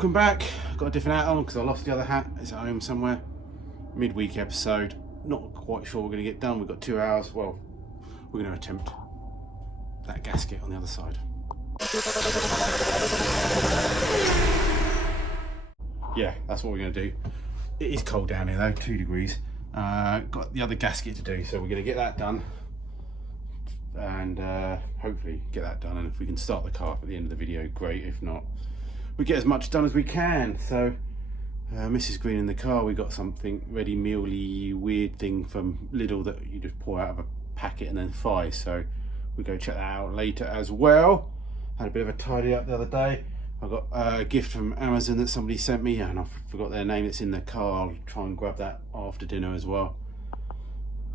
Welcome back. I've got a different hat on because I lost the other hat. It's at home somewhere. Midweek episode. Not quite sure we're going to get done. We've got 2 hours. Well, we're going to attempt that gasket on the other side. Yeah, that's what we're going to do. It is cold down here though, 2 degrees. Got the other gasket to do, so we're going to get that done and hopefully get that done. And if we can start the car at the end of the video, great. If not, we get as much done as we can. So Mrs. Green in the car, we got something ready mealy weird thing from Lidl that you just pour out of a packet and then fry, so we go check that out later as well. Had a bit of a tidy up the other day. I got a gift from Amazon that somebody sent me and I forgot their name. It's in the car. I'll try and grab that after dinner as well.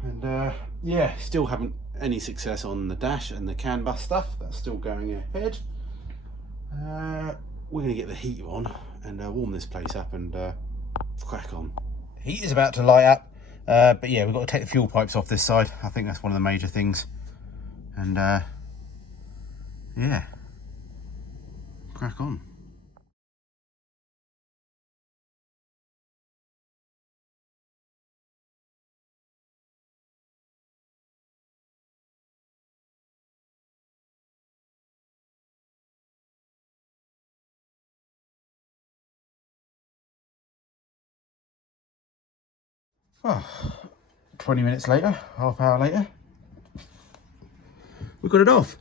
And yeah, still haven't any success on the dash and the CAN bus stuff. That's still going ahead. We're going to get the heater on and warm this place up and crack on. Heat is about to light up, but yeah, we've got to take the fuel pipes off this side. I think that's one of the major things. And yeah, crack on. Oh, 20 minutes later, half hour later, we got it off.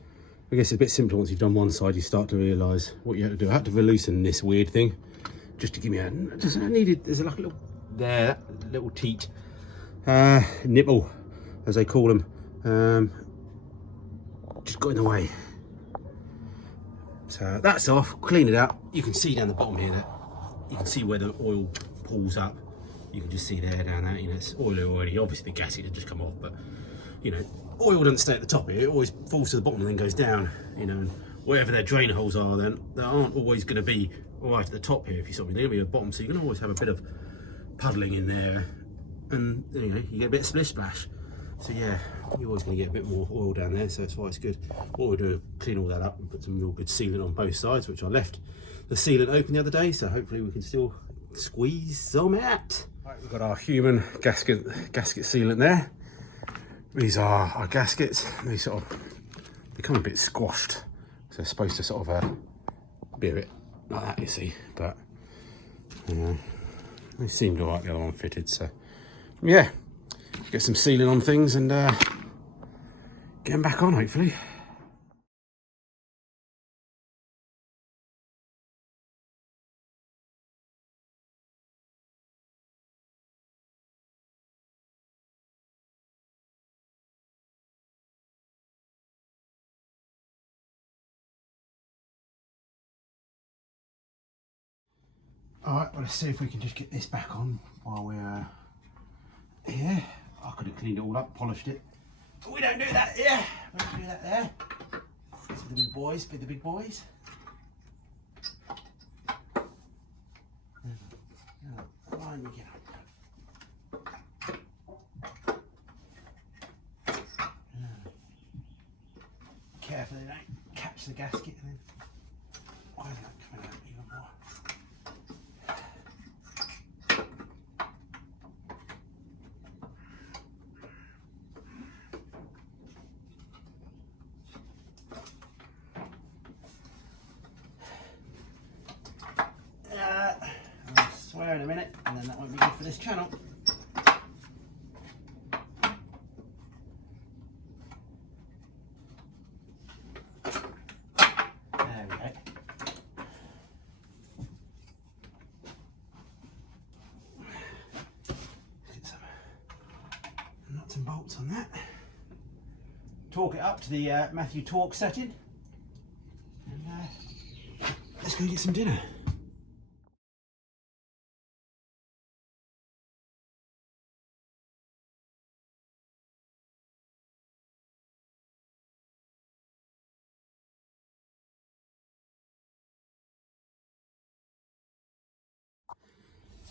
I guess it's a bit simpler once you've done one side. You start to realise what you have to do. I had to loosen this weird thing just to give me a. Just I needed. There's like a little there, that little teat nipple, as they call them. Just got in the way. So that's off. Clean it out. You can see down the bottom here that you can see where the oil pulls up. You can just see there down there. You know, it's oily already. Obviously the gasket had just come off, but you know, oil doesn't stay at the top here. It always falls to the bottom and then goes down. You know, and wherever their drain holes are, then they aren't always going to be right at the top here. If you saw me, they're going to be at the bottom, so you can always have a bit of puddling in there, and you know, you get a bit of splish splash. So yeah, you're always going to get a bit more oil down there. So that's why it's good. What we'll do, clean all that up and put some real good sealant on both sides, which I left the sealant open the other day. So hopefully we can still squeeze some out. Right, we've got our human gasket sealant there. These are our gaskets. They sort of become a bit squashed, so they're supposed to sort of be a bit like that, you see. But they seemed alright, the other one fitted. So yeah, get some sealing on things and get them back on, hopefully. Alright, well, let's see if we can just get this back on while we're here. I could have cleaned it all up, polished it. But we don't do that here. We don't do that there. These are the big boys, be the big boys. Line we get up. Carefully they don't catch the gasket and then why is that coming out even more? I'll swear in a minute, and then that won't be good for this channel. There we go. Get some nuts and bolts on that. Torque it up to the Matthew torque setting, and let's go get some dinner.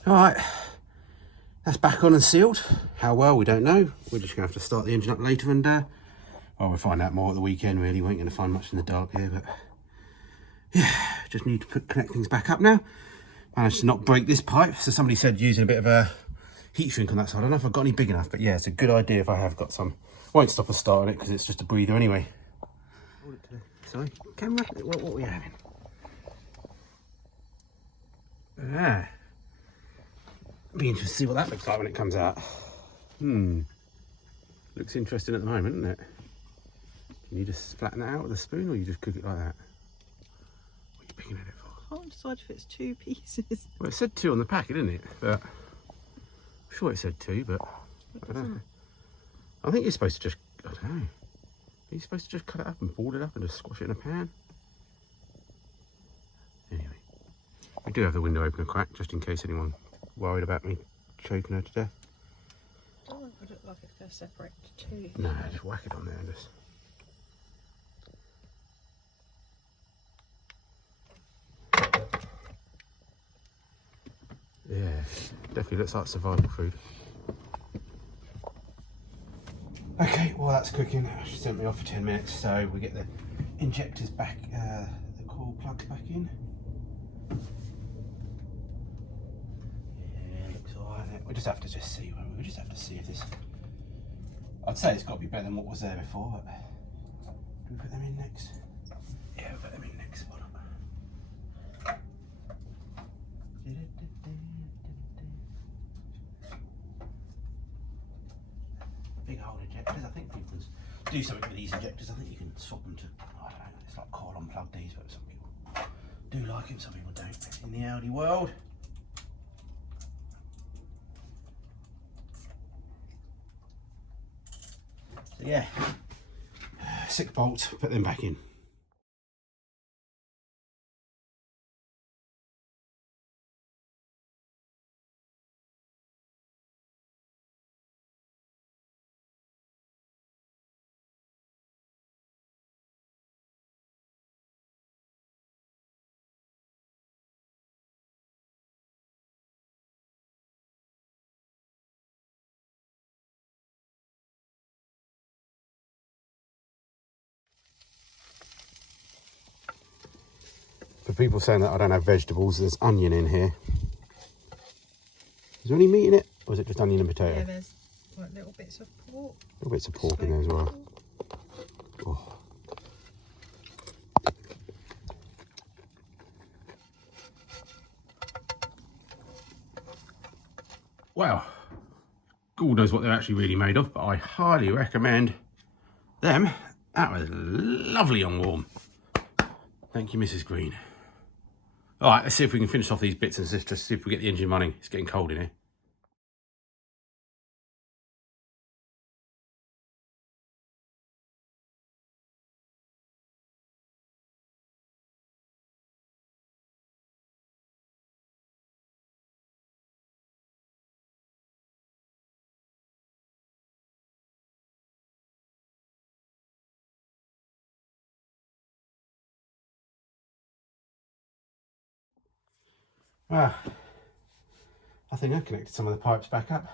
All right, that's back on and sealed. How well, we don't know. We're just gonna have to start the engine up later and well, we'll find out more at the weekend really. We ain't gonna find much in the dark here, but yeah, just need to connect things back up now. Managed to not break this pipe, so somebody said using a bit of a heat shrink on that side. I don't know if I've got any big enough, but yeah, it's a good idea if I have got some. Won't stop us starting it because it's just a breather anyway. Sorry, camera, what are we having? Ah, be interested to see what that looks like when it comes out. Looks interesting at the moment, doesn't it? Can you just flatten that out with a spoon, or you just cook it like that? What are you picking at it for? I can't decide if it's 2 pieces. Well, it said 2 on the packet, didn't it? But I'm sure it said 2, but I don't know. I think you're supposed to just, I don't know. Are you supposed to just cut it up and board it up and just squash it in a pan? Anyway, we do have the window open a crack, just in case anyone worried about me choking her to death. Oh, it look like it's going to separate to 2. No, just whack it on there and just... Yeah, definitely looks like survival food. Okay, well that's cooking. She sent me off for 10 minutes, so we get the injectors back, the coil plugs back in. Yeah, looks alright. We just have to see, won't we? We just have to see if this... I'd say it's got to be better than what was there before, but... Do we put them in next? Yeah, we'll put them in next. Hold on. Big old injectors. I think people can do something with these injectors. I think you can swap them to, I don't know, it's like coil on plug these, but some people do like them, some people don't in the Audi world. So yeah, 6 bolts, put them back in. For people saying that I don't have vegetables, there's onion in here. Is there any meat in it, or is it just onion and potato? Yeah, there's like little bits of pork. Little bits of pork in there as well. Oh. Well, God knows what they're actually really made of, but I highly recommend them. That was lovely and warm. Thank you, Mrs. Green. All right, let's see if we can finish off these bits and just see if we get the engine running. It's getting cold in here. Ah, I think I connected some of the pipes back up.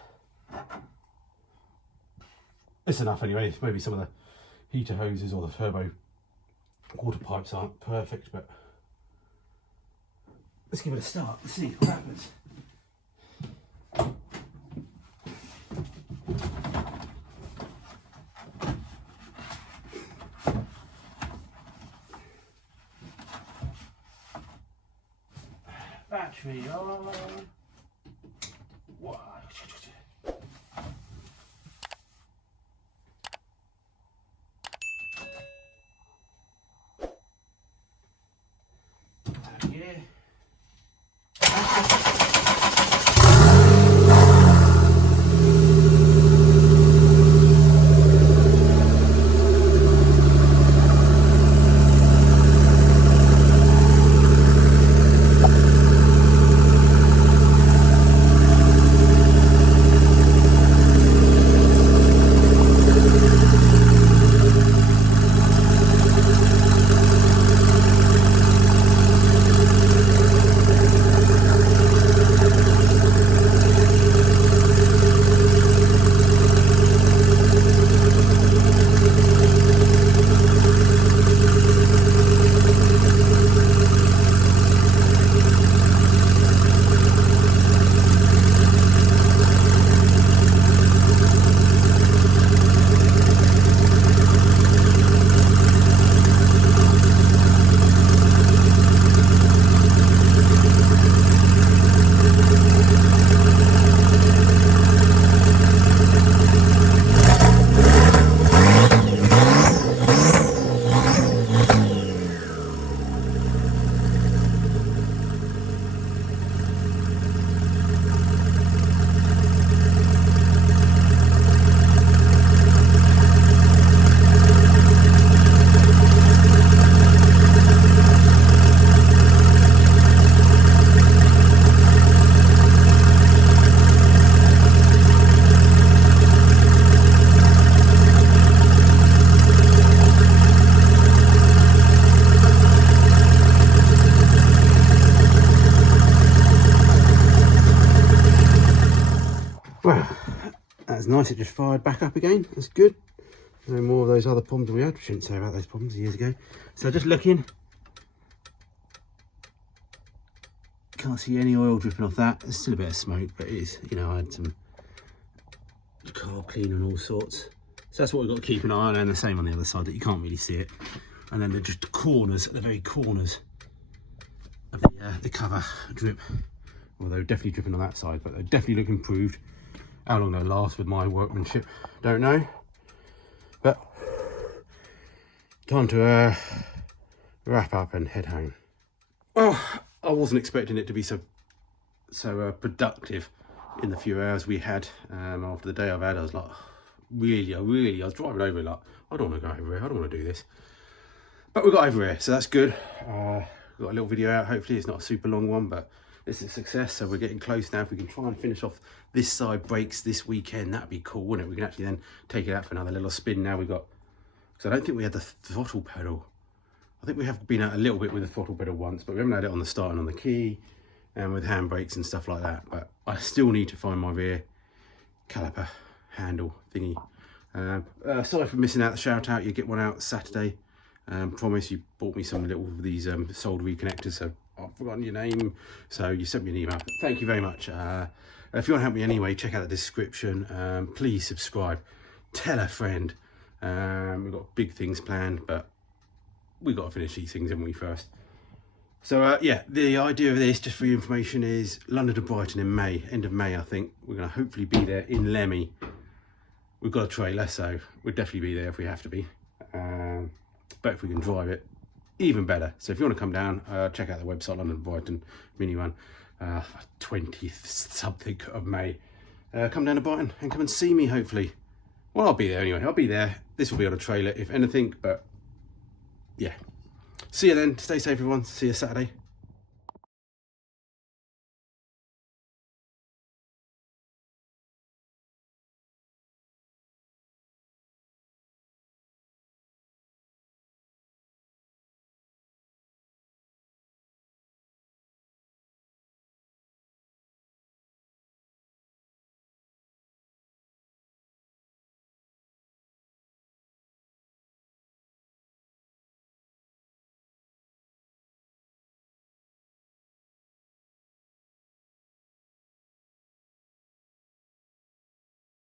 It's enough anyway. Maybe some of the heater hoses or the turbo water pipes aren't perfect, but let's give it a start. Let's see what happens. Battery on. Wow. Yeah. nice, it just fired back up again. That's good. No more of those other problems we had. We shouldn't say about those problems years ago. So just looking, can't see any oil dripping off that. There's still a bit of smoke, but it is, you know, I had some carb clean and all sorts. So that's what we've got to keep an eye on, and the same on the other side, that you can't really see it. And then they're just the corners, the very corners of the cover drip. Well, they're definitely dripping on that side, but they definitely look improved. How long they'll last with my workmanship, don't know. But time to wrap up and head home. Well, I wasn't expecting it to be so productive in the few hours we had after the day I've had. I was like, I was driving over like, I don't want to go over here, I don't want to do this. But we got over here, so that's good. Got a little video out, hopefully it's not a super long one, but it's a success. So we're getting close now. If we can try and finish off this side brakes this weekend, that'd be cool, wouldn't it? We can actually then take it out for another little spin now. We got, because I don't think we had the throttle pedal. I think we have been out a little bit with the throttle pedal once, but we haven't had it on the start and on the key and with handbrakes and stuff like that. But I still need to find my rear caliper handle thingy. Sorry for missing out the shout out. You get one out Saturday. Promise you bought me some little of these soldery connectors, so I've forgotten your name, so you sent me an email. But thank you very much. If you want to help me anyway, check out the description. Please subscribe, tell a friend. We've got big things planned, but we've got to finish these things, haven't we, first? So yeah, the idea of this, just for your information, is London to Brighton in May, end of May I think. We're going to hopefully be there in Lemmy. We've got a trailer, so we'll definitely be there if we have to be. But if we can drive it, even better. So if you want to come down, check out the website, London to Brighton mini run, 20th something of May. Come down to Brighton and come and see me, hopefully. Well, I'll be there anyway. I'll be there. This will be on a trailer, if anything, but yeah. See you then. Stay safe, everyone. See you Saturday.